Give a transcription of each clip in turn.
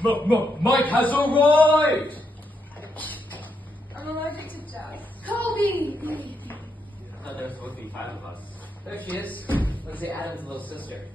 Mike has arrived! I'm allergic to jazz. Kobe! I thought there was supposed to be 5 of us. There she is. Let's say Adam's little sister.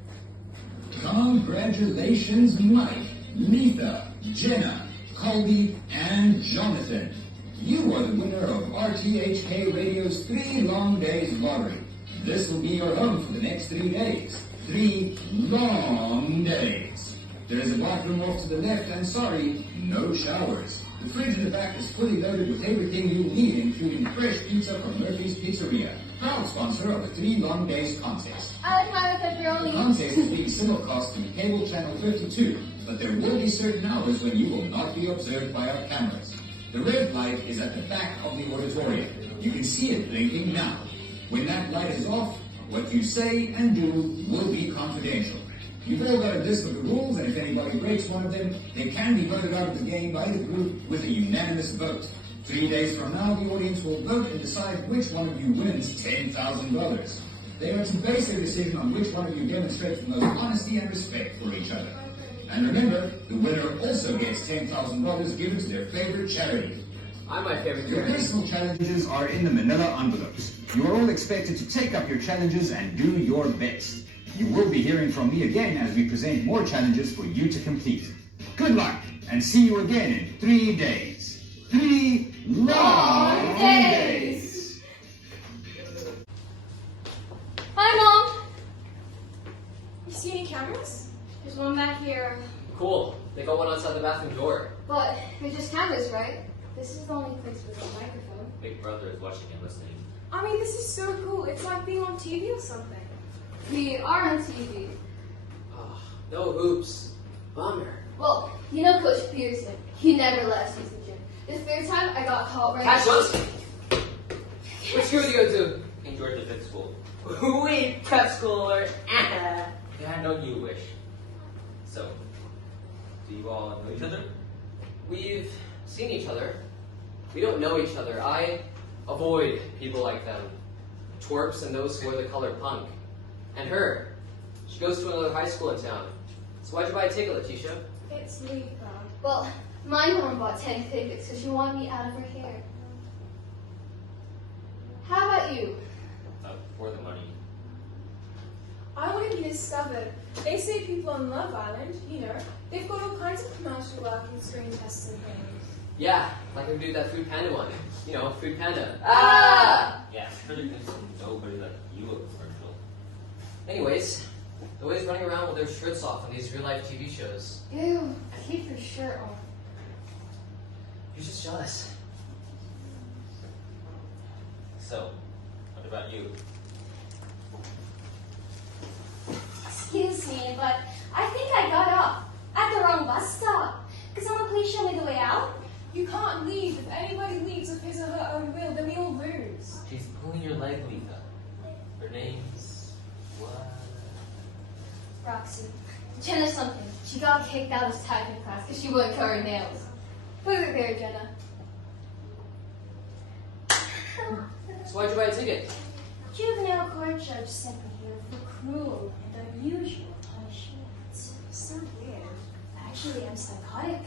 Congratulations, Mike, Letha, Jenna, Colby, and Jonathan. You are the winner of RTHK Radio's 3 long days lottery. This will be your home for the next 3 days. 3 long days. There is a bathroom off to the left, and sorry, no showers. The fridge in the back is fully loaded with everything you need, including fresh pizza from Murphy's Pizzeria, proud sponsor of the 3 long days contest. I like mine with pepperoni. The contest is being simulcast on cable channel 52, but there will be certain hours when you will not be observed by our cameras. The red light is at the back of the auditorium. You can see it blinking now. When that light is off, what you say and do will be confidential. You've all got a list of the rules, and if anybody breaks one of them, they can be voted out of the game by the group with a unanimous vote. 3 days from now, the audience will vote and decide which one of you wins $10,000. They are to base their decision on which one of you demonstrates the most honesty and respect for each other. And remember, the winner also gets $10,000 given to their favorite charity. I'm my favorite Your character. personal challenges are in the manila envelopes. You are all expected to take up your challenges and do your best. You will be hearing from me again as we present more challenges for you to complete. Good luck, and see you again in 3 days. 3 long days. Hi, Mom. You see any cameras? There's one back here. Cool. They got one outside the bathroom door. But they're just cameras, right? This is the only place with a microphone. Big brother is watching and listening. I mean, this is so cool. It's like being on TV or something. We are on TV. Oh, no hoops. Bummer. Well, you know Coach Pearson. He never let us use the gym. This third time, I got caught right Captions! Which school do you go to? In Georgia Fit School. Wait, prep school or Yeah, no, you wish. So, do you all know each other? We've seen each other. We don't know each other. I avoid people like them. Twerps and those who wear the color punk. And her. She goes to another high school in town. So why'd you buy a ticket, Letitia? It's Letha. Well, my mom bought 10 tickets because she wanted me out of her hair. How about you? For the money. I want to be discovered. They say people on Love Island, you know, they've got all kinds of commercial work and screen tests and things. Yeah, like we do that Food Panda one. You know, Food Panda. Yeah, sure there can nobody like you a commercial. Anyways, they're always running around with their shirts off on these real-life TV shows. Ew, keep your shirt on. You're just jealous. So, what about you? Excuse me, but I think I got off at the wrong bus stop. Could someone please show me the way out? You can't leave. If anybody leaves of his or her own will, then we all lose. She's pulling your leg, Letha. Her name's what? Roxy. Jenna something. She got kicked out of typing class because she wouldn't cut her nails. Put her there, Jenna. So why'd you buy a ticket? Juvenile court judge sent me here for cruel and unusual punishment. So weird. Actually, I'm psychotic.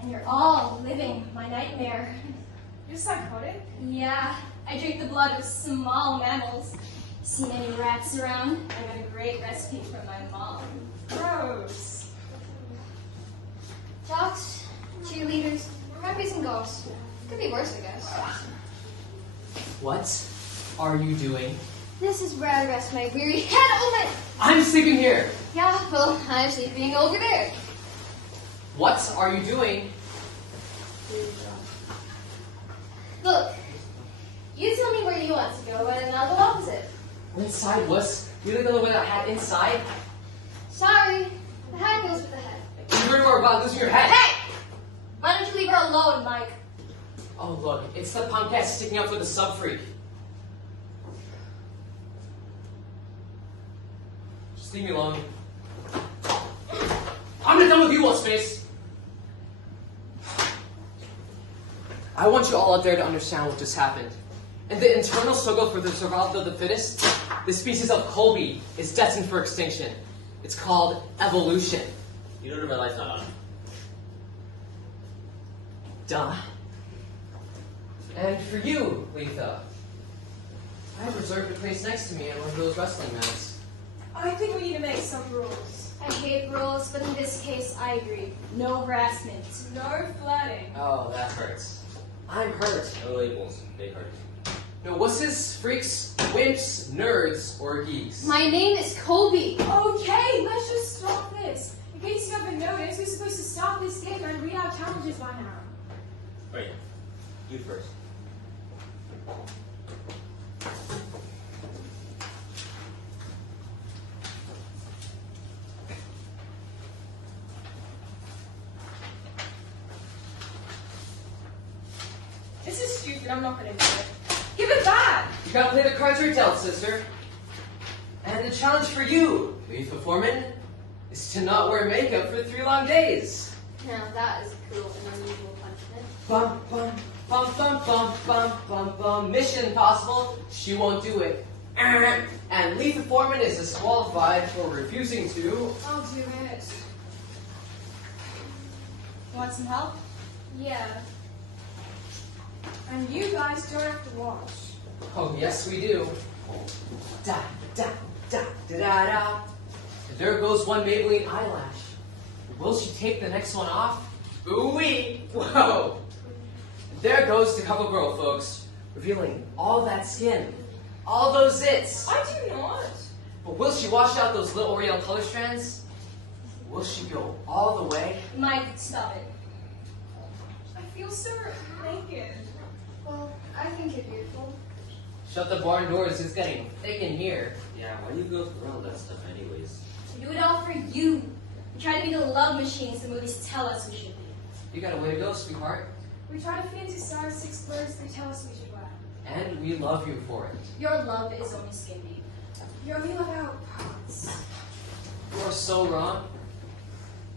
And you're all living my nightmare. You're psychotic? Yeah, I drink the blood of small mammals. Seen any rats around? I got a great recipe from my mom. Gross. Jocks, cheerleaders, rugby's and golfs. Could be worse, I guess. What are you doing? This is where I rest my weary head. Oh my! I'm sleeping here. Yeah, well, I'm sleeping over there. What are you doing? Look, you tell me where you want to go, and I'll go opposite. Inside, wuss. You look gonna wear that hat inside? Sorry, the hat goes with the head. You worry more about losing your head. Hey! Why don't you leave her alone, Mike? Oh look, it's the punk ass sticking up for the sub freak. Just leave me alone. I'm not done with you, what's face. I want you all out there to understand what just happened. In the internal struggle for the survival of the fittest, the species of Colby is destined for extinction. It's called evolution. You know that my light's not on. Duh. And for you, Letha, I have reserved a place next to me on one of those wrestling mats. I think we need to make some rules. I hate rules, but in this case, I agree. No harassment. No flirting. Oh, that hurts. I'm hurt. No labels. They hurt. No wusses, freaks, wimps, nerds, or geeks. My name is Kobe. Okay, let's just stop this. In case you haven't noticed, we're supposed to start this game and read our challenges by now. Wait. You first. This is stupid, I'm not gonna do it. Give it back! You gotta play the cards you're dealt, sister. And the challenge for you, Letha Foreman, is to not wear makeup for 3 long days. Now that is a cruel and unusual punishment. Bum, bum, bum, bum, bum, bum, bum, bum. Mission impossible. She won't do it. And Letha Foreman is disqualified for refusing to. I'll do it. Want some help? Yeah. And you guys don't have to watch. Oh, yes, we do. Da, da, da, da, da, da. There goes one Maybelline eyelash. Will she take the next one off? Ooh-wee! Whoa! There goes the cover girl, folks, revealing all that skin, all those zits. I do not. But will she wash out those little Oriel color strands? Will she go all the way? Mike, stop it. I feel so naked. Well, I think you're beautiful. Shut the barn doors, it's getting thick in here. Yeah, why do you go through all that stuff anyways? We do it all for you. We try to be the love machines the movies tell us we should be. You got a way to go, sweetheart. We try to fit into size 6 clothes they tell us we should wear. And we love you for it. Your love is only skin deep. You only love our parts. You are so wrong.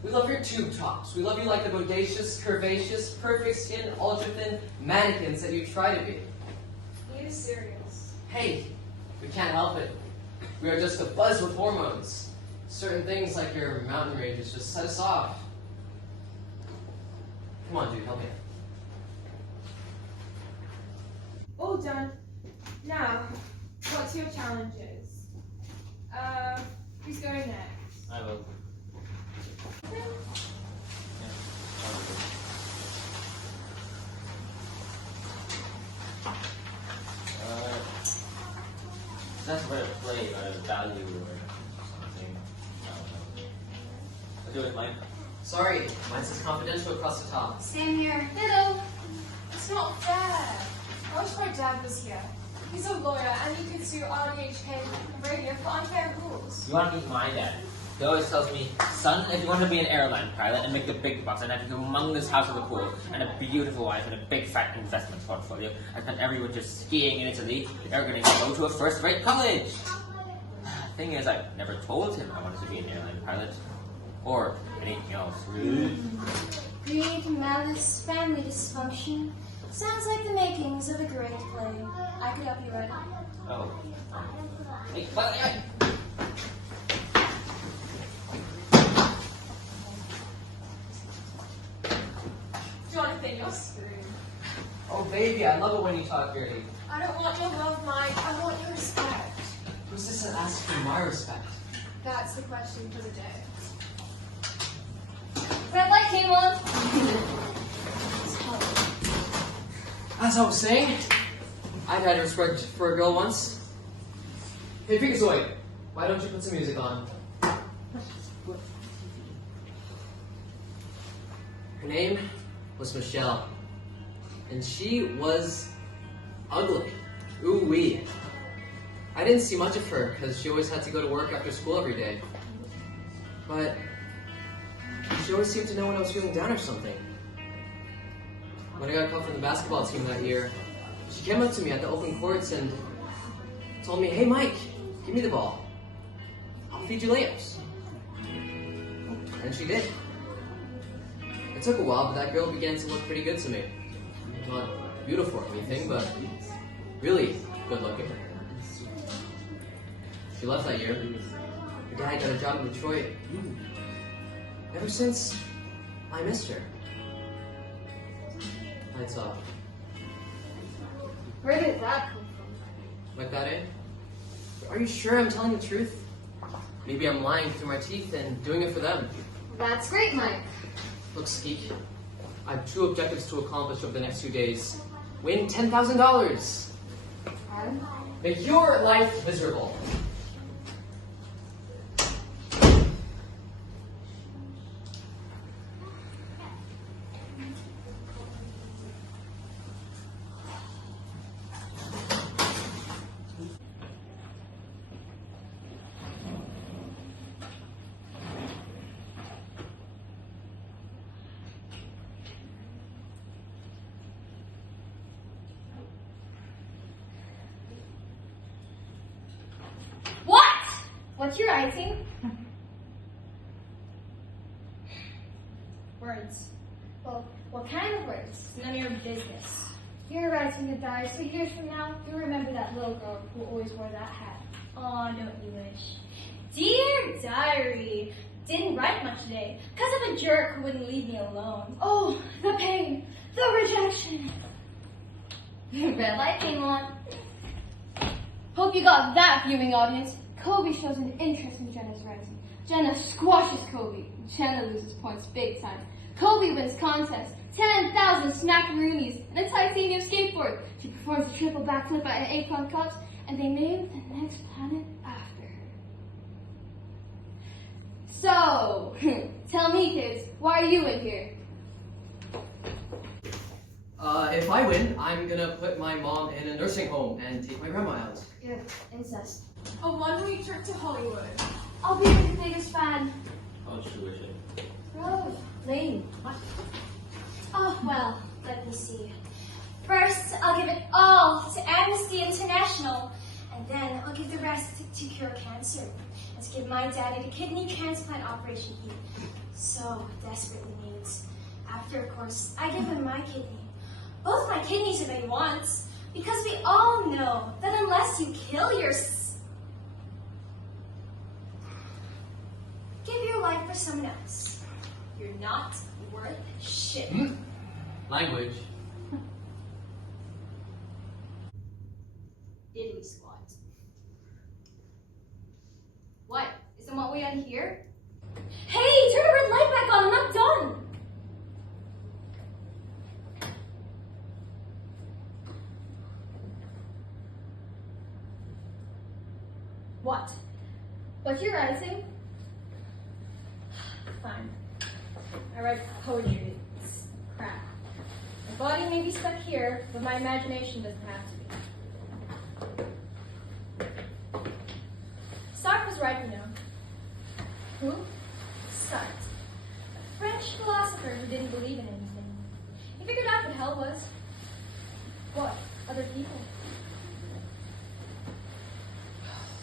We love your tube tops. We love you like the bodacious, curvaceous, perfect skin, ultra thin mannequins that you try to be. He is serious. Hey, we can't help it. We are just abuzz with hormones. Certain things like your mountain ranges just set us off. Come on, dude, help me. All done. Now, what's your challenges? Who's going next? I will. That's where to play or value or something. I don't know. I'll do it, Mike. Sorry, mine says confidential across the top. Same here. Ditto. It's not fair. I wish my dad was here. He's a lawyer and he could sue RDHK Radio for unfair rules. You want to meet my dad? He always tells me, son, if you want to be an airline pilot and make the big bucks and have a humongous house at the pool and a beautiful wife and a big fat investment portfolio and spend every winter skiing in Italy, you're going to go to a first-rate college. Thing is, I never told him I wanted to be an airline pilot or anything else, really. Greed, malice, family dysfunction. Sounds like the makings of a great play. I could help you write it. Oh. Hey, but, Jonathan, you're screwed. Oh, baby, I love it when you talk dirty. I don't want your love, Mike. I want your respect. Who's this that asks for my respect? That's the question for the day. Red light came on. As I was saying, I'd had respect for a girl once. Hey, Freakazoid, why don't you put some music on? Her name was Michelle, and she was ugly. Ooh-wee. I didn't see much of her because she always had to go to work after school every day. But she always seemed to know when I was feeling down or something. When I got called from the basketball team that year, she came up to me at the open courts and told me, "Hey Mike, give me the ball. I'll feed you layups." And she did. It took a while, but that girl began to look pretty good to me. Not beautiful or anything, but really good looking. She left that year. Her dad got a job in Detroit. Ever since, I missed her. Lights off. Where did that come from? Like that, eh? Are you sure I'm telling the truth? Maybe I'm lying through my teeth and doing it for them. That's great, Mike. Look, Skeek, I have 2 objectives to accomplish over the next 2 days. Win $10,000. And? Make your life miserable. What? What you writing? Words. Well, what kind of words? It's none of your business. You're writing a diary, so years from now, you'll remember that little girl who always wore that hat. Aw, don't you wish? Dear diary, didn't write much today, because of a jerk who wouldn't leave me alone. Oh, the pain, the rejection. Red light came on. Hope you got that, viewing audience. Kobe shows an interest in Jenna's writing. Jenna squashes Kobe. Jenna loses points big time. Kobe wins contest. 10,000 smackaroonies and a titanium skateboard. She performs a triple backflip at an Acorn Cups, and they name the next planet after her. So, tell me, kids, why are you in here? If I win, I'm gonna put my mom in a nursing home and take my grandma out. Yeah, incest. A one-week trip to Hollywood. I'll be your biggest fan. Oh, tuition. Rose, lame. What? Oh, well, let me see. First, I'll give it all to Amnesty International, and then I'll give the rest to cure cancer, and to give my daddy the kidney transplant operation he so desperately needs. After, of course, I give him my kidney. Both my kidneys if he wants, because we all know that unless you kill give your life for someone else, you're not worth shit. Language. Diddly squat. What? Isn't what we on here? Hey, turn the red light back on, I'm not done! What? What you writing? Fine. I write poetry. It's crap. My body may be stuck here, but my imagination doesn't have to be. Sartre was right, you know. Who? Sartre. A French philosopher who didn't believe in anything. He figured out what hell was. What? Other people.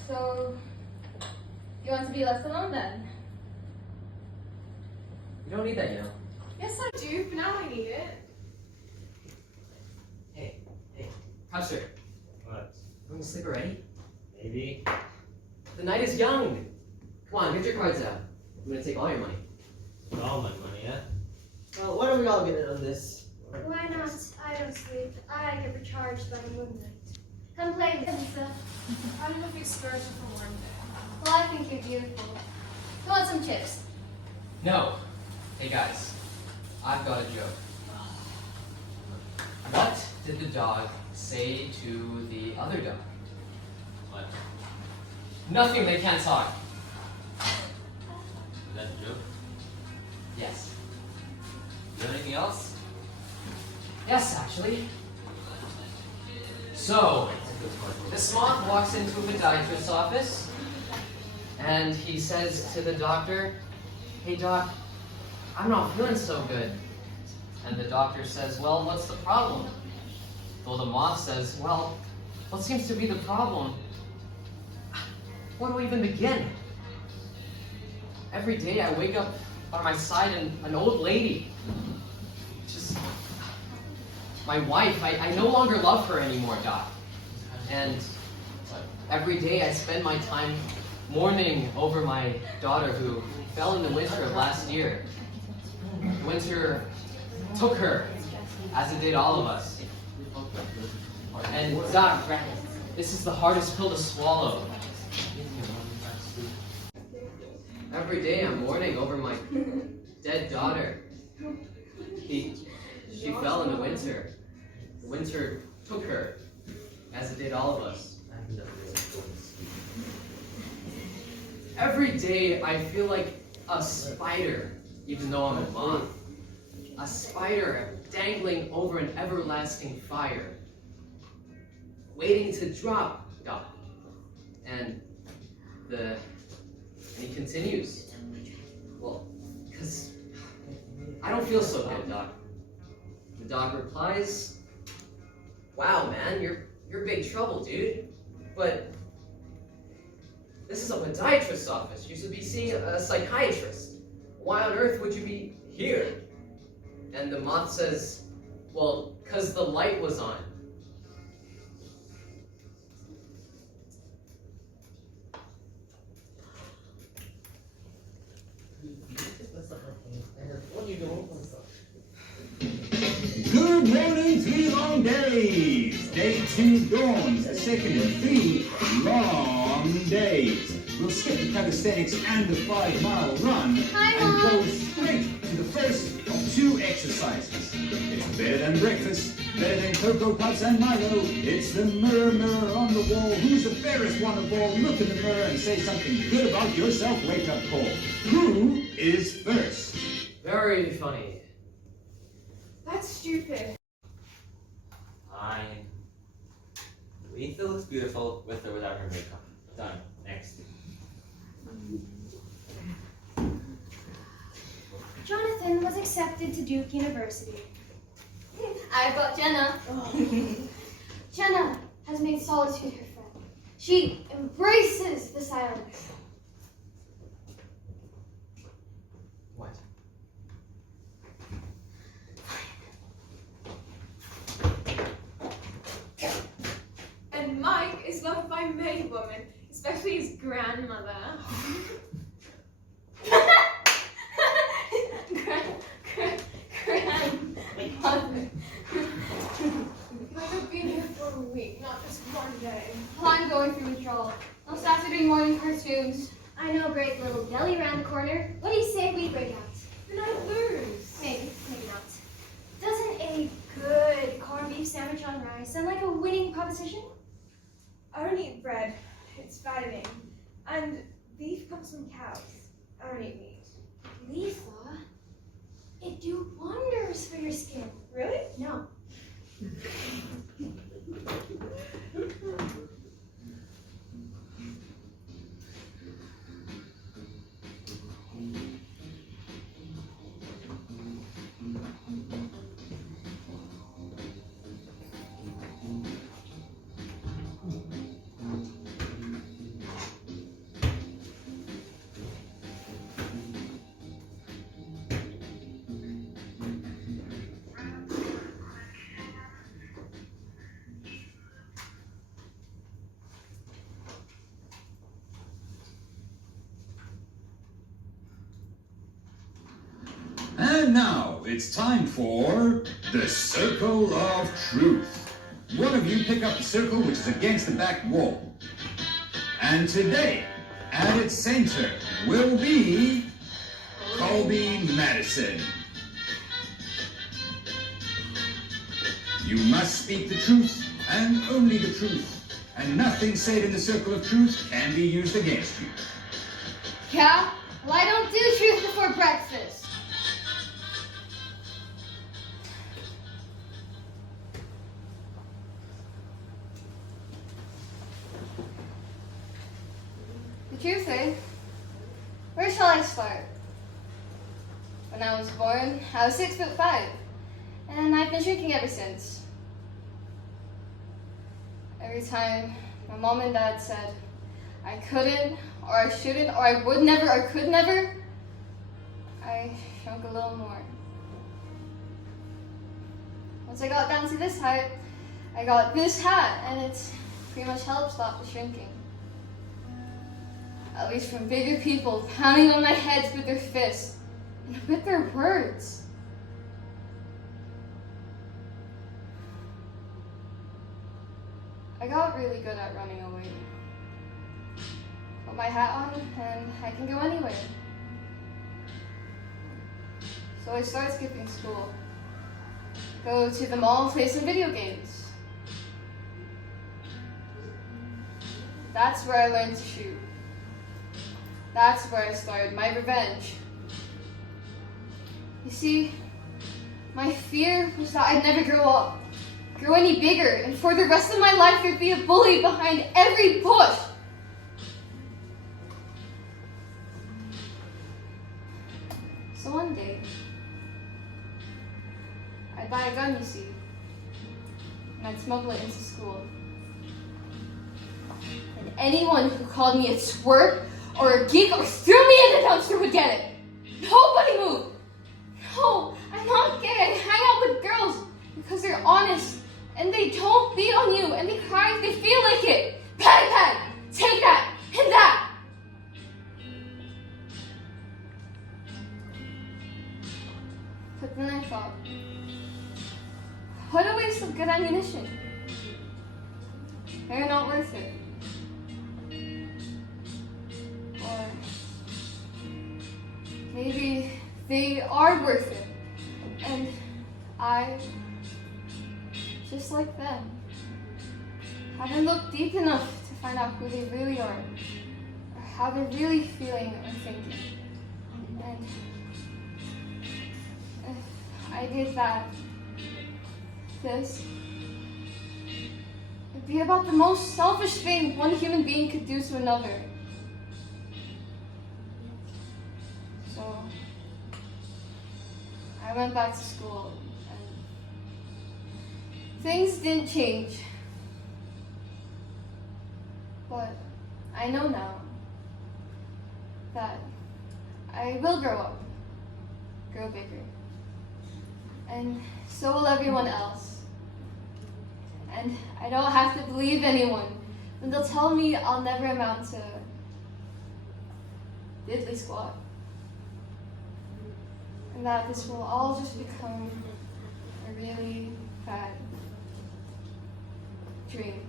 So, you want to be left alone then? You don't need that, you know. Yes, I do, but now I need it. Hey, Howster, What? going to sleep already? Maybe. The night is young. Come on, get your cards out. I'm gonna take all your money. All my money, yeah? Well, why don't we all get in on this? Why not? I don't sleep. I get recharged by the moonlight. Come play, Lisa. I'm a big excursion for one day. Well, I think you're beautiful. You want some chips? No. Hey guys, I've got a joke. What did the dog say to the other dog? What? Nothing, they can't talk. Is that a joke? Yes. You have anything else? Yes, actually. So, this moth walks into a podiatrist's office, and he says to the doctor, "Hey doc, I'm not feeling so good." And the doctor says, "Well, what's the problem?" Well, the moth says, "Well, what seems to be the problem? Where do we even begin? Every day I wake up by my side and an old lady. Just my wife, I no longer love her anymore, Doc. And every day I spend my time mourning over my daughter who fell in the winter of last year. The winter took her, as it did all of us. And Doc, this is the hardest pill to swallow. Every day I'm mourning over my dead daughter. She fell in the winter. The winter took her, as it did all of us. Every day I feel like a spider, even though I'm a moth. A spider dangling over an everlasting fire, waiting to drop, Doc. And he continues. Well, because I don't feel so good, Doc. The doc replies, "Wow, man, you're big trouble, dude. But this is a podiatrist's office. You should be seeing a psychiatrist. Why on earth would you be here?" And the moth says, "Well, because the light was on." Good morning, 3 long days. Day 2 dawns, the second of 3 long days. We'll skip the calisthenics and the 5-mile run and go straight to the first of 2 exercises. It's better than breakfast, better than Cocoa Puffs and Milo. It's the mirror, mirror on the wall. Who's the fairest one of all? Look in the mirror and say something good about yourself. Wake-up call. Who is first? Very funny. That's stupid. Fine. Lisa looks beautiful with or without her makeup. Done. Next. Jonathan was accepted to Duke University. I brought Jenna. Jenna has made solitude her friend. She embraces the silence. What? And Mike is loved by many women, especially his grandmother. Grandmother. I've been here for a week, not just one day. Well, I'm going through withdrawal. On Saturday morning cartoons. I know a great little deli around the corner. What do you say we break out? Then I lose. Maybe, maybe not. Doesn't a good corned beef sandwich on rice sound like a winning proposition? I don't eat bread. It's fattening. And beef comes from cows. I don't eat meat. Lisa, it do wonders for your skin. Really? No. And now it's time for the Circle of Truth. One of you pick up the circle which is against the back wall. And today, at its center, will be Colby Madison. You must speak the truth and only the truth. And nothing said in the Circle of Truth can be used against you. Yeah? Well, I don't do truth before breakfast. The truth is, where shall I start? When I was born, I was 6'5", and I've been shrinking ever since. Every time my mom and dad said I couldn't, or I shouldn't, or I would never, or could never, I shrunk a little more. Once I got down to this height, I got this hat, and it's pretty much helped stop the shrinking. At least from bigger people pounding on my head with their fists and with their words. I got really good at running away. Put my hat on and I can go anywhere. So I started skipping school. Go to the mall, play some video games. That's where I learned to shoot. That's where I started my revenge. You see, my fear was that I'd never grow up, grow any bigger, and for the rest of my life there'd be a bully behind every bush. So one day, I'd buy a gun, you see, and I'd smuggle it into school. And anyone who called me a twerp or a geek or threw me in the dumpster would get it. Nobody moved. No, I'm not gay. I hang out with girls because they're honest and they don't beat on you and they cry if they feel like it. Bang, bang, take that and that. But then I thought, what a waste of good ammunition. They're not worth it. Or maybe they are worth it. And I, just like them, haven't looked deep enough to find out who they really are, or how they're really feeling or thinking. And if I did that, this would be about the most selfish thing one human being could do to another. So I went back to school and things didn't change. But I know now that I will grow up, grow bigger. And so will everyone else. And I don't have to believe anyone when they'll tell me I'll never amount to diddly squat. And that this will all just become a really bad dream.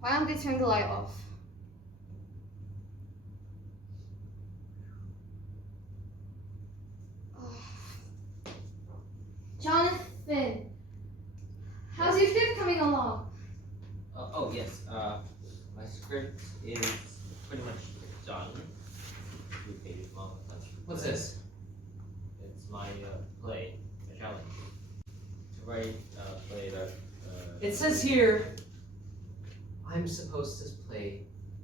Why don't they turn the light off? Jonathan, how's your script coming along? Oh yes, my script is pretty much done. 2 pages long. What's this? It's my play, a challenge. To write a play that. It says here, I'm supposed to play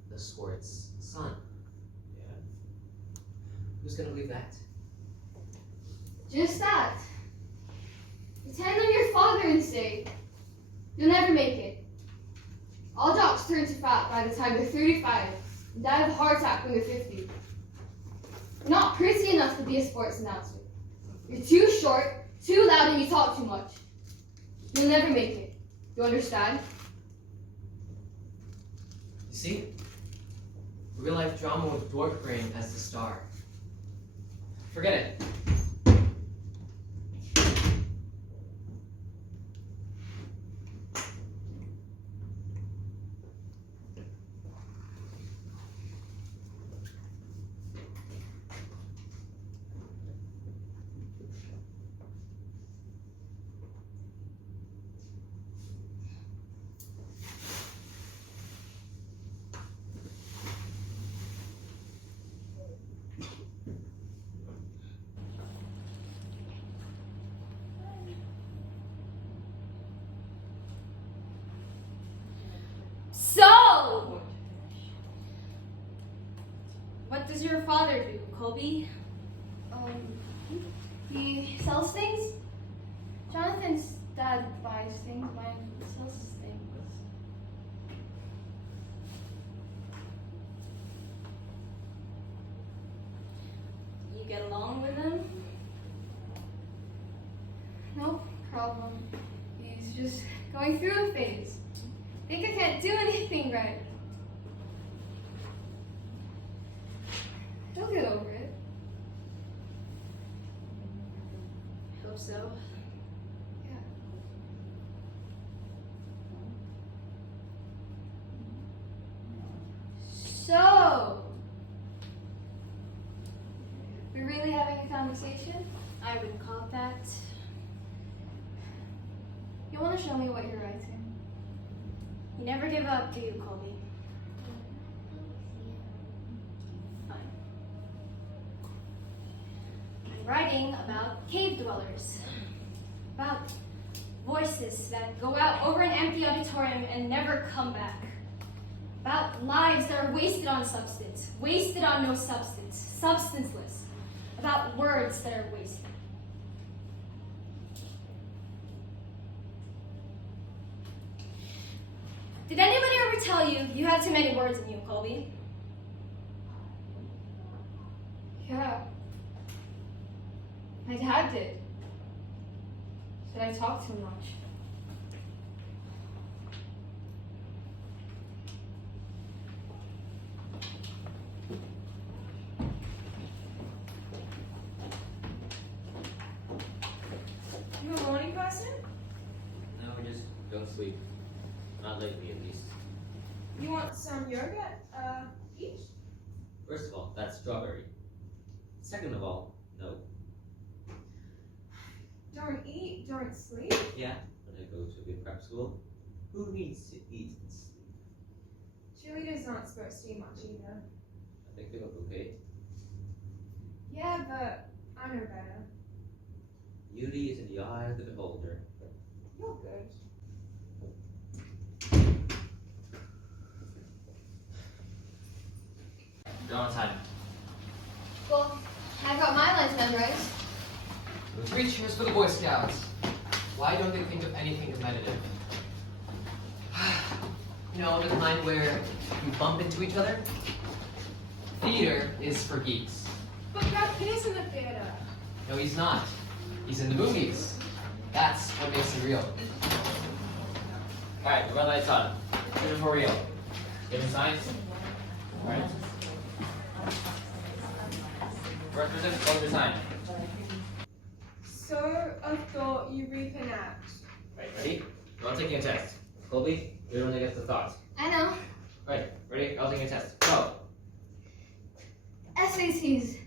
the sports son. Yeah. Who's gonna believe that? Just that. Pretend I'm your father and say, you'll never make it. All jocks turn to fat by the time they're 35 and die of a heart attack when they're 50. You're not pretty enough to be a sports announcer. You're too short, too loud, and you talk too much. You'll never make it. You understand? You see? Real life drama with Dwarf Brain as the star. Forget it. So, what does your father do, Colby? He sells things. Jonathan's dad buys things, mine sells things. You get along with him? No problem. He's just going through a phase. Think I can't do anything right. He'll get over it. hope so. Yeah. So, we're really having a conversation? I wouldn't call it that. You want to show me what you're writing? You never give up, do you, Colby? Fine. I'm writing about cave dwellers. About voices that go out over an empty auditorium and never come back. About lives that are wasted on substance, wasted on no substance, substanceless. About words that are wasted. Did anybody ever tell you you have too many words in you, Colby? Yeah. My dad did. Said I talk too much. You a morning person? No, we just don't sleep. Not lately, at least. You want some yogurt? Peach? First of all, that's strawberry. Second of all, no. Don't eat, don't sleep. Yeah, when I go to a good prep school, who needs to eat and sleep? Cheerleaders aren't supposed to eat much either. I think they look okay. Yeah, but I know better. Beauty is in the eye of the beholder. You're good. You're on time. Well, I've got my lines memorized. 3 cheers for the Boy Scouts. Why don't they think of anything competitive? You know, the kind where you bump into each other? Theater is for geeks. But Brad Pitt is in the theater. No, he's not. He's in the movies. That's what makes it real. Alright, the red light's on. This is for real. Giving signs? Alright. First person, hold your sign. So I thought you reenact. Right, ready? We're all taking a test. Colby, you're the one that gets the thoughts. I know. Right, ready? I'll take a test. Go! SATs.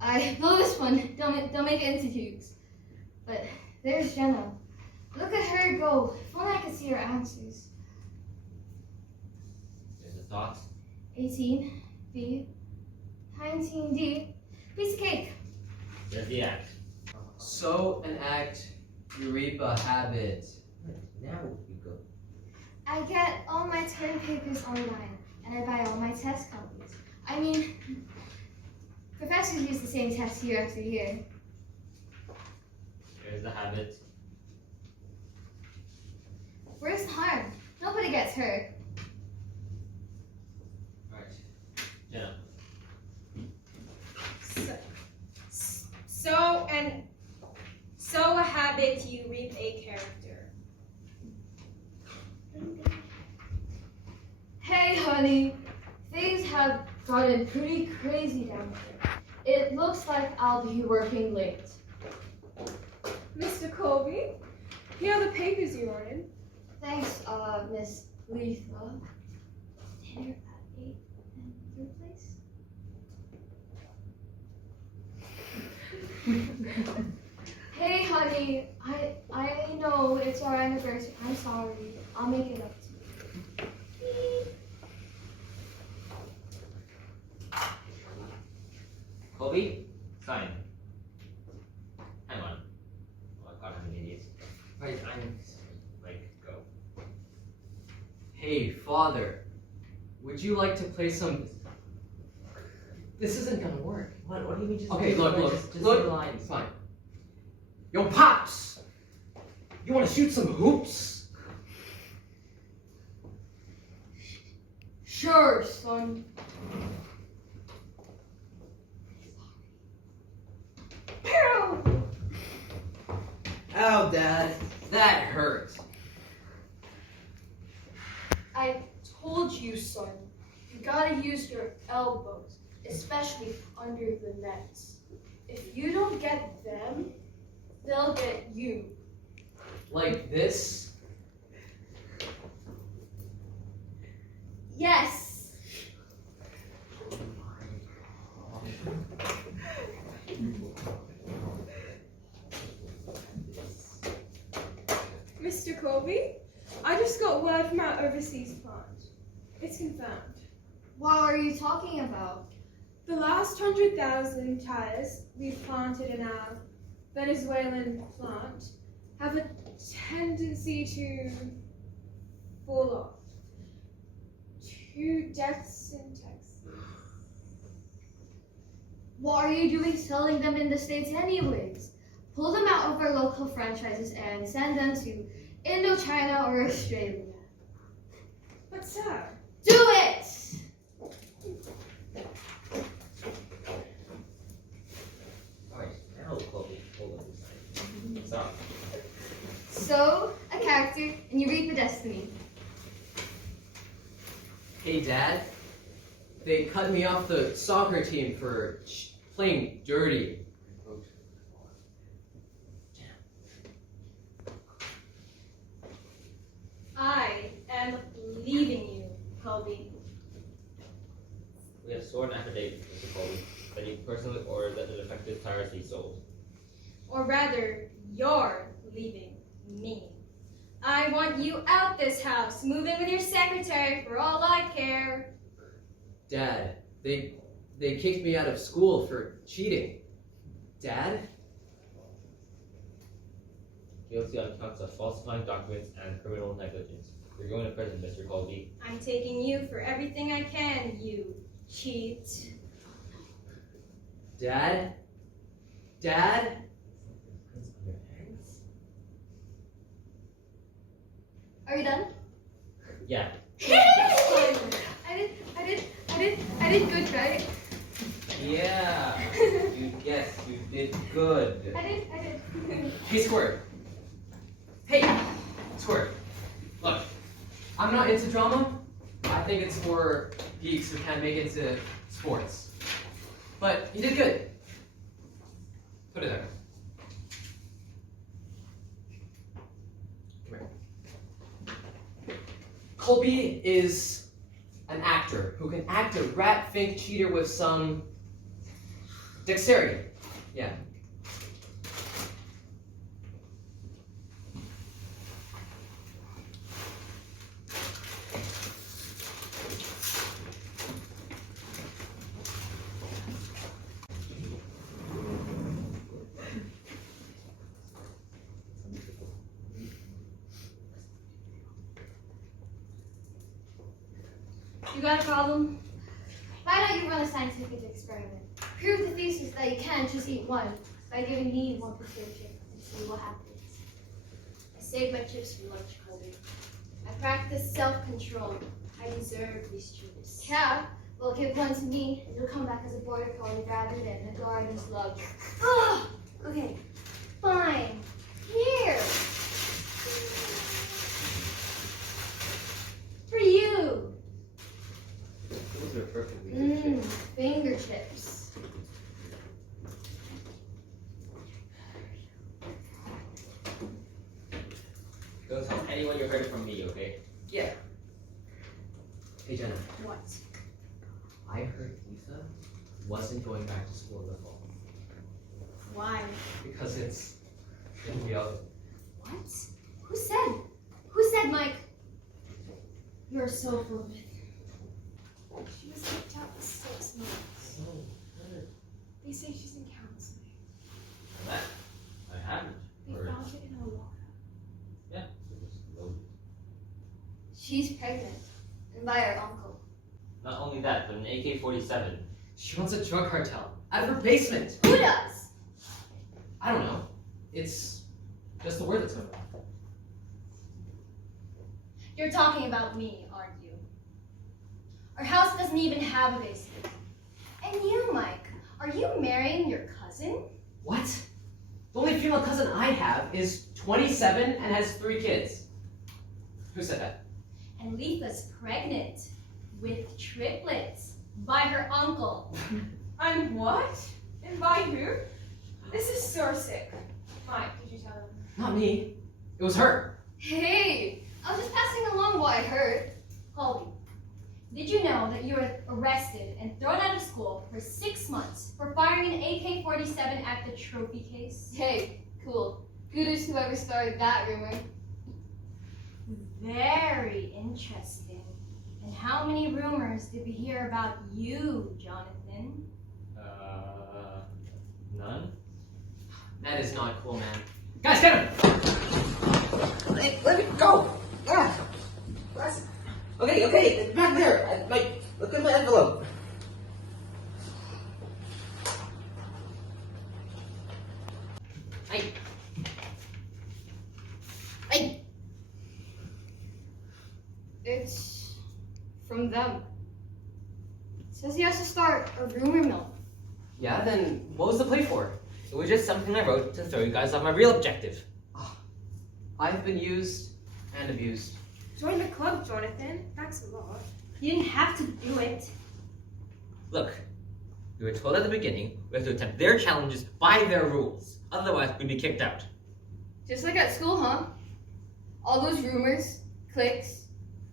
I know this one. Don't make it into Hughes. But there's Jenna. Look at her go. If only I could see her answers. There's the thoughts. 18 B, 19 D. Piece of cake. There's the act. Sow an act, you reap a habit. Now you go. I get all my term papers online, and I buy all my test copies. I mean, professors use the same test year after year. There's the habit. Where's the harm? Nobody gets hurt. Alright. Jenna. Sow a habit, you reap a character. Hey, honey. Things have gotten pretty crazy down here. It looks like I'll be working late. Mr. Colby, here are the papers you wanted. Thanks, Miss Letha. Dinner at 8 in your place? Hey, honey. I know it's our anniversary. I'm sorry. I'll make it up to you. Colby, sign. Hang on. Oh, God, I'm an idiot. Right, go. Hey, Father, would you like to play some... This isn't gonna work. What do you mean just Okay, look, just say look, the lines. fine. Yo, Pops! You wanna shoot some hoops? Sure, son. Ow, Dad, that hurt. I told you, son. You gotta use your elbows, especially under the nets. If you don't get them, They'll get you. Like this? Yes. Mr. Colby, I just got word from our overseas plant. It's confirmed. What are you talking about? The last 100,000 tires we've planted in our Venezuelan plant have a tendency to fall off. 2 deaths in Texas. What are you doing selling them in the States anyways? Pull them out of our local franchises and send them to Indochina or Australia. But sir, Do it! Alright, now Chloe, hold on this side. Stop. So, a character, and you read the destiny. Hey, Dad. They cut me off the soccer team for playing dirty. I am leaving you, Colby. We have sworn affidavit, Mr. Colby, that you personally ordered that the defective tires be sold. Or rather, you're leaving me. I want you out this house, moving with your secretary for all I care. Dad, they kicked me out of school for cheating. Dad? Guilty on counts of falsifying documents and criminal negligence. You're going to prison, Mr. Colby. I'm taking you for everything I can, you cheat. Dad? Dad? Are you done? Yeah. I did good, right? Yeah. Yes, you did good. I did. Hey, Squirt. Hey, Squirt. Look, I'm not into drama. I think it's for geeks who can't make it to sports. But you did good. Put it there. Come here. Colby is an actor who can act a rat-fink cheater with some dexterity. Yeah. You got a problem? Why don't you run a scientific experiment? Prove the thesis that you can't just eat one by giving me one potato chip and see what happens. I saved my chips for lunch, Colby. I practiced self-control. I deserve these chips. Yeah, well, give one to me and you'll come back as a border collie rather than a garden slug. Okay, fine. Here. For you. Those are perfectly good Mmm, chips. fingertips. Don't tell anyone you heard it from me, okay? Yeah. Hey, Jenna. What? I heard Lisa wasn't going back to school in the fall Why? because it's in reality. What? Who said? Who said, Mike? You're so full of it. She was kicked out for 6 months. Oh, good. They say she's in counseling. That I haven't They heard. found it in her locker. Yeah, so just loaded. She's pregnant, and by her uncle. Not only that, but an AK-47. She wants a drug cartel out of her basement. Who does? I don't know. It's just the word that's going around. You're talking about me, aren't you? Our house doesn't even have a basement. And you, Mike, are you marrying your cousin? What? The only female cousin I have is 27 and has 3 kids. Who said that? And Letha's pregnant with triplets by her uncle. I'm what? And by who? This is so sick. Mike, did you tell them? Not me. It was her. Hey, I was just passing along what I heard. Colby, did you know that you were arrested and thrown out of school for 6 months for firing an AK-47 at the trophy case? Hey, cool. Kudos to whoever started that rumor. Very interesting. And how many rumors did we hear about you, Jonathan? None? That is not cool, man. Guys, get him! Let me go! Ah! Okay, back there. Look at my envelope. It's from them. It says he has to start a rumor mill. Yeah, then what was the play for? It was just something I wrote to throw you guys off my real objective. I've been used and abused. Join the club, Jonathan. Thanks a lot. You didn't have to do it. Look, we were told at the beginning we have to attempt their challenges by their rules. Otherwise, we'd be kicked out. Just like at school, huh? All those rumors, cliques,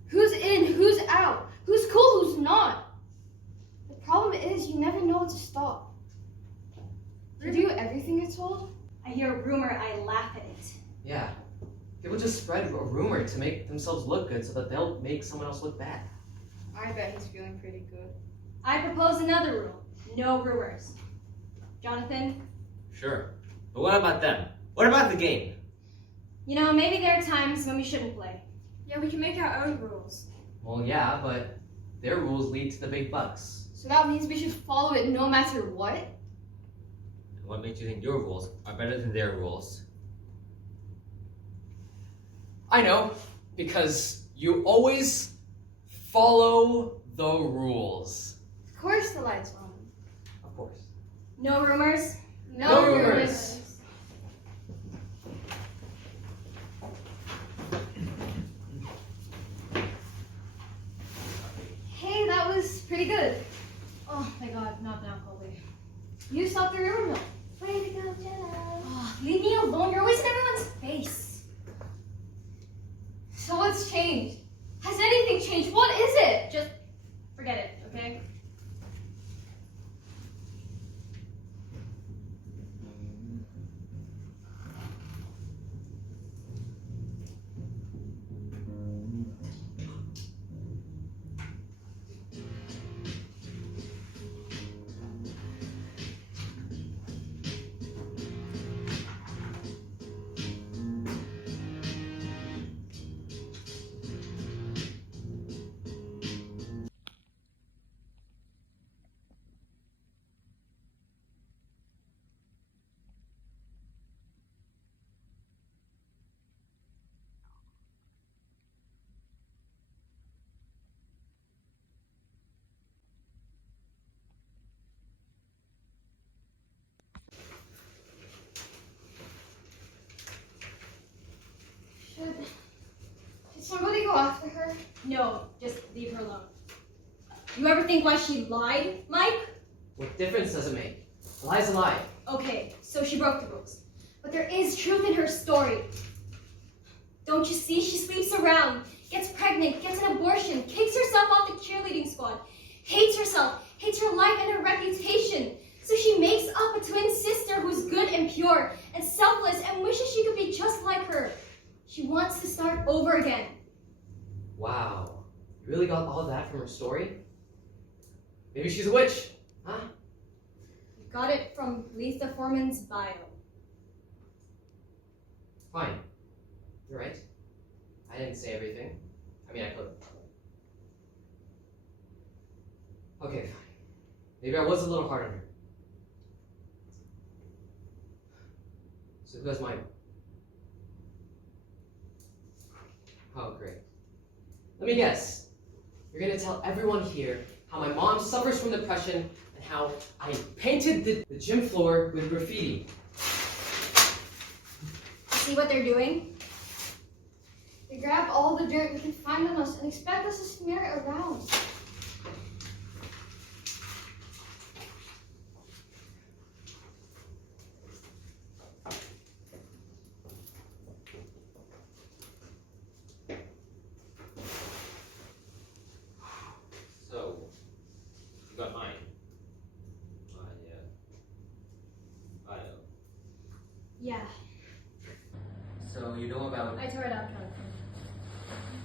who's in, who's out, who's cool, who's not. The problem is you never know when to stop. You do everything you're told? I hear a rumor, I laugh at it. Yeah. People just spread a rumor to make themselves look good so that they'll make someone else look bad. I bet he's feeling pretty good. I propose another rule. No rumors. Jonathan, Sure. But what about them? What about the game? you know, maybe there are times when we shouldn't play. Yeah, we can make our own rules. Well, yeah, but their rules lead to the big bucks. So that means we should follow it no matter what? And what makes you think your rules are better than their rules? I know, because you always follow the rules. Of course the light's on. Of course. No rumors? No rumors. Hey, that was pretty good. Oh my god, not now, Colby. You stopped the rumor mill. Way to go, Jenna. Oh, leave me alone. You're always in everyone's face. So what's changed? Has anything changed? What is it? Just forget it, okay? Should somebody go after her? No, just leave her alone. You ever think why she lied, Mike? What difference does it make? A lie's a lie. Okay, so she broke the rules. But there is truth in her story. Don't you see? She sleeps around, gets pregnant, gets an abortion, kicks herself off the cheerleading squad, hates herself, hates her life and her reputation. So she makes up a twin sister who's good and pure and selfless and wishes she could be just like her. She wants to start over again. Wow. You really got all that from her story? Maybe she's a witch, huh? I got it from Lisa Foreman's bio. Fine. You're right. I didn't say everything. I mean, I could. Okay, fine. Maybe I was a little hard on her. So who has mine? Oh, great. Let me guess. You're gonna tell everyone here how my mom suffers from depression and how I painted the gym floor with graffiti. See what they're doing? They grab all the dirt we can find on us and expect us to smear it around. I tore it out, Jonathan.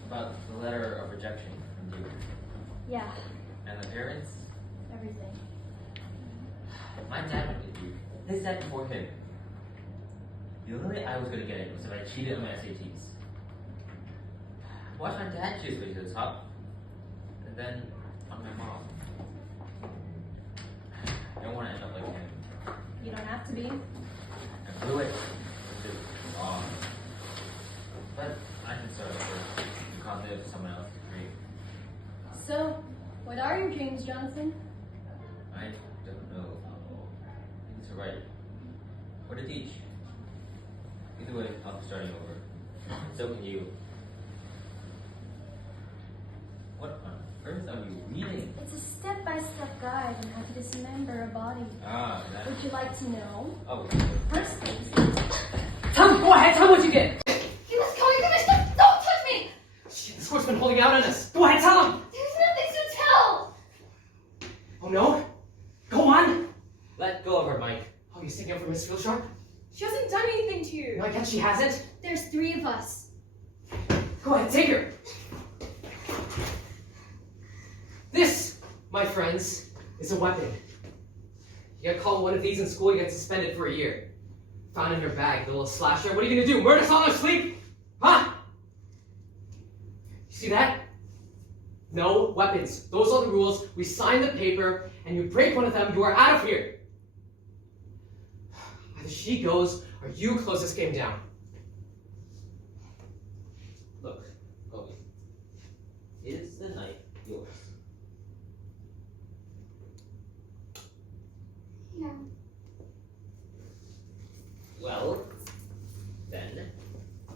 About the letter of rejection from you Yeah, and the parents. everything. My dad went with you. His dad before him. The only way I was gonna get in was if I cheated on my SATs. Watch my dad choose way to the top, and then on my mom. I don't want to end up like him. You don't have to be. I blew it. It was wrong. But I can start over. You can't live someone else's dream. So, what are your dreams, Jonathan? I don't know. I need to write. Or to teach. Either way, I'll be starting over. So can you. What on earth are you reading? It's a step-by-step guide on how to dismember a body. Ah, that. Would you like to know? Oh. First things Tell me, go ahead, tell me what you did. He was coming for my stuff. Don't touch me. Shit, this horse's been holding out on us. Go ahead, tell him. There's nothing to tell. Oh no? Go on. Let go of her, Mike. Oh, you sticking up for Miss Fieldshot? She hasn't done anything to you. No, I guess she hasn't. There's 3 of us. Go ahead, take her. This, my friends, is a weapon. You got caught one of these in school, you get suspended for a year. Found in your bag, the little slasher. What are you gonna do? Murder someone sleep? Huh? You see that? No weapons. Those are the rules. We sign the paper, and you break one of them, you are out of here. Either she goes, or you close this game down. Look, Kobe. Is the knife yours? Yeah. Well, then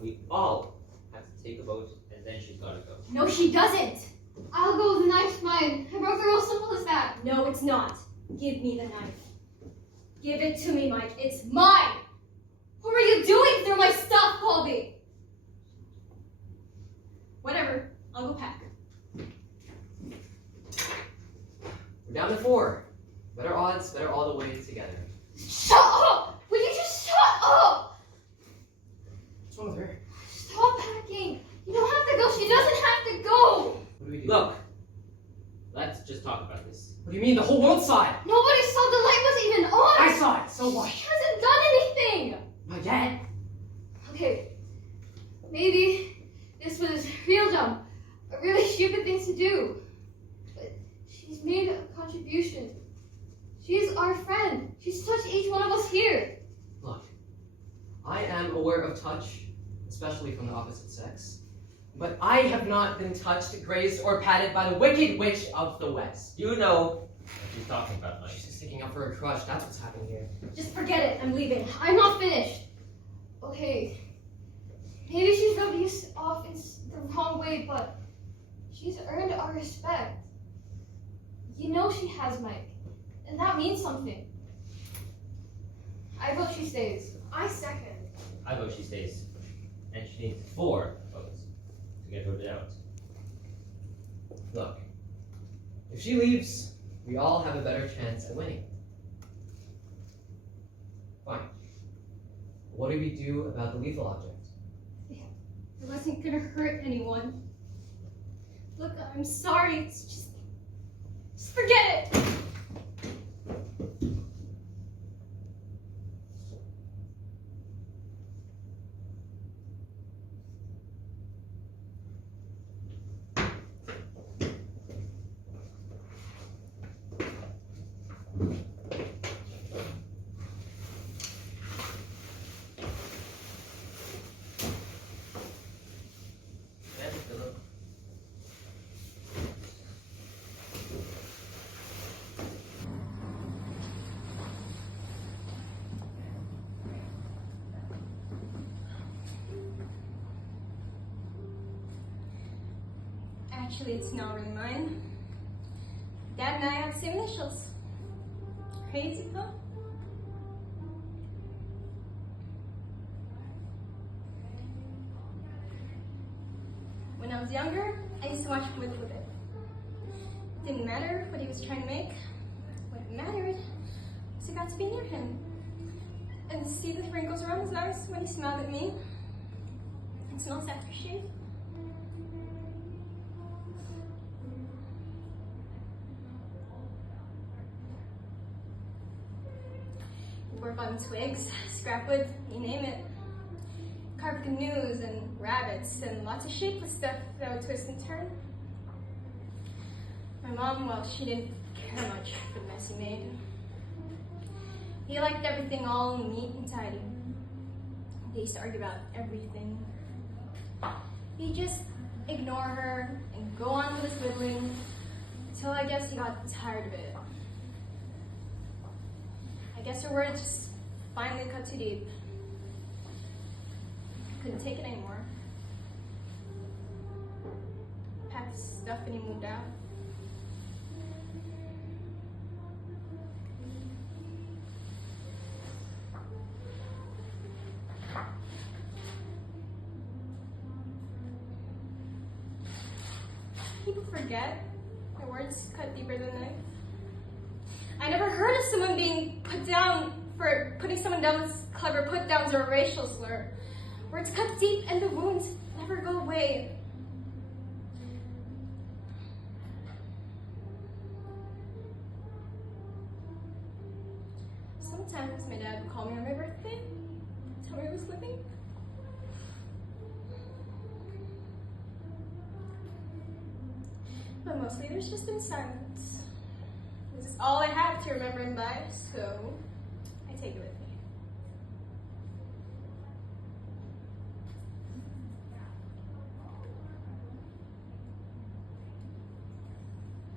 we all have to take a vote, and then she's gotta go. No, she doesn't. I'll go with the knife's mine. I broke the rule, simple as that. No, it's not. Give me the knife. Give it to me, Mike. It's mine. What were you doing through my stuff, Colby? Whatever. I'll go pack. We're down to 4. Better odds, better all the way together. Shut up! Will you just shut up? What's wrong with her? Stop packing. You don't have to go. She doesn't have to go. What do we do? Look, let's just talk about this. What do you mean? The whole world saw it. Nobody saw the light was even on. I saw it. So what? She hasn't done anything. Not yet. Okay, maybe this was real dumb, a really stupid thing to do. But she's made a contribution. She's our friend. She's touched each one of us here. Look, I am aware of touch, especially from the opposite sex. But I have not been touched, grazed, or patted by the wicked witch of the West. You know what she's talking about, Mike. She's just sticking up for her crush. That's what's happening here. Just forget it. I'm leaving. I'm not finished. Okay, maybe she's rubbed you off in the wrong way, but she's earned our respect. You know she has, Mike, and that means something. I vote she stays. I second. I vote she stays. And she needs 4 votes to get voted out. Look, if she leaves, we all have a better chance at winning. Fine. What do we do about the lethal object? It wasn't gonna hurt anyone. Look, I'm sorry. It's just forget it. Yes, Philip. Actually, it's not really mine. Dad and I have the same initials. Crazy, huh? When I was younger, I used to watch him with it. Didn't matter what he was trying to make. What mattered was I got to be near him and see the wrinkles around his eyes when he smiled at me. It smells aftershave. We work on twigs, scrapwood, you name it. Carved canoes and rabbits and lots of shapeless stuff that would twist and turn. My mom, well, she didn't care much for the mess he made. He liked everything all neat and tidy. They used to argue about everything. He'd just ignore her and go on with his whittling until I guess he got tired of it. I guess her words just finally cut too deep. Couldn't take it anymore. Packed his stuff and he moved out. People forget their words cut deeper than knife. I never heard of someone being put down for putting someone down with clever put downs or a racial slur. Words cut deep and the wounds never go away. Sometimes my dad would call me on my birthday, tell me I was living. But mostly there's just been silence. This is all I have to remember him by, so I take it with me.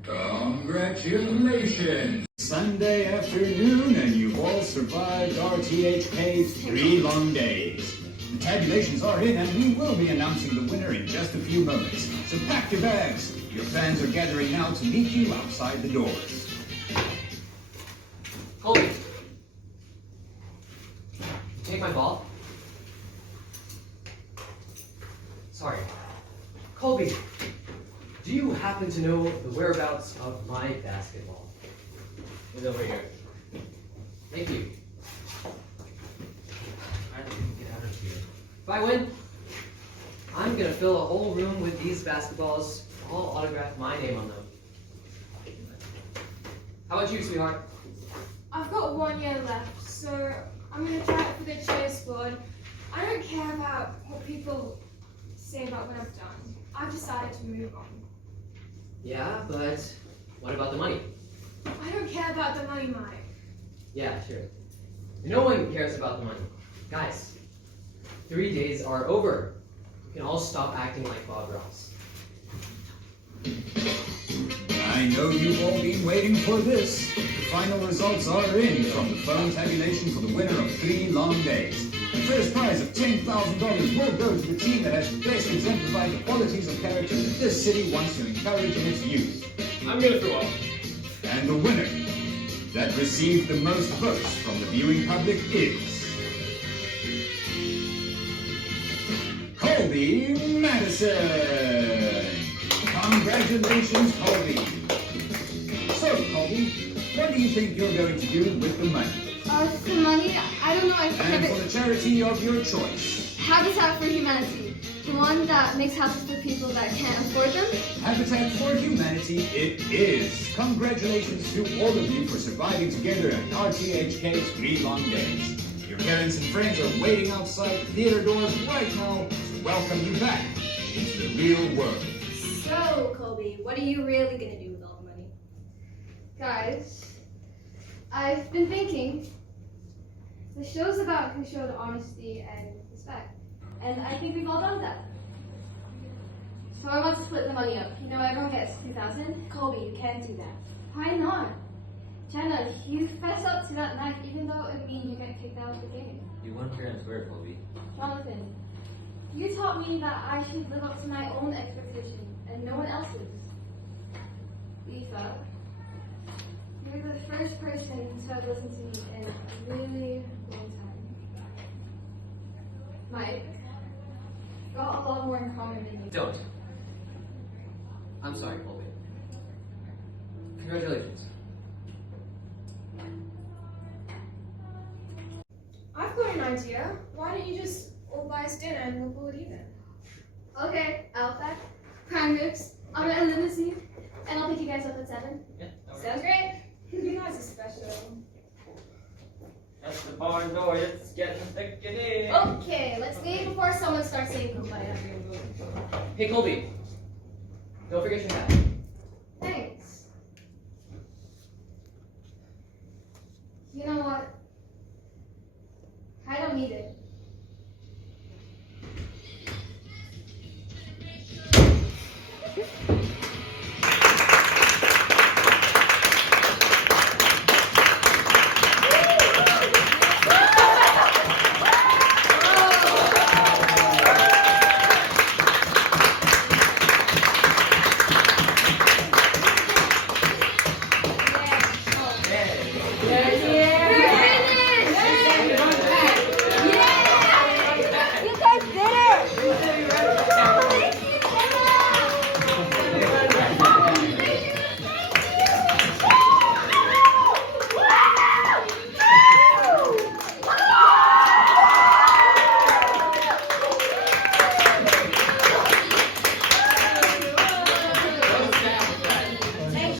Congratulations! Sunday afternoon, and you've all survived RTHK's 3 long days. The tabulations are in, and we will be announcing the winner in just a few moments. So pack your bags. Your fans are gathering now to meet you outside the doors. Colby. Take my ball. Sorry. Colby, do you happen to know the whereabouts of my basketball? It's over here. Thank you. Alright, get out of here. If I win, I'm gonna fill a whole room with these basketballs, all autograph my name on them. How about you, sweetheart? I've got 1 year left, so I'm gonna try it for the cheer squad. I don't care about what people say about what I've done. I've decided to move on. Yeah, but what about the money? I don't care about the money, Mike. Yeah, sure. No one cares about the money. Guys, 3 days are over. We can all stop acting like Bob Ross. I know you've all been waiting for this. The final results are in from the phone tabulation for the winner of 3 long days. The first prize of $10,000 will go to the team that has best exemplified the qualities of character that this city wants to encourage in its youth. I'm gonna throw up. And the winner that received the most votes from the viewing public is Colby Madison. Congratulations, Colby. So, Colby, what do you think you're going to do with the money? For money, I don't know. I And think for the charity of your choice. Habitat for Humanity, the one that makes houses for people that can't afford them. Habitat for Humanity it is. Congratulations to all of you for surviving together at RTHK's 3 long days. Your parents and friends are waiting outside the theater doors right now to welcome you back into the real world. So, Colby, what are you really gonna do with all the money? Guys, I've been thinking. The show's about who showed honesty and respect. And I think we've all done that. So I want to split the money up. You know, everyone gets 2,000. Colby, you can't do that. Why not? Jenna, you fess up to that knife even though it means you get kicked out of the game. You weren't fair and square, Colby. Jonathan, you taught me that I should live up to my own expectations and no one else's. Lisa, you're the first person to have listened to me in a really long time. Mike, got a lot more in common than you. Don't. I'm sorry, Colby. Congratulations. I've got an idea. Why don't you just all buy us dinner and we'll call it even? Okay, Outback, prime ribs, I'm in a limousine, and I'll pick you guys up at 7. Yeah, no worries. Sounds great. You guys are special. That's the barn door. It's getting thick and in. Okay, let's leave before someone starts saying goodbye. Hey, Colby. Don't forget your hat.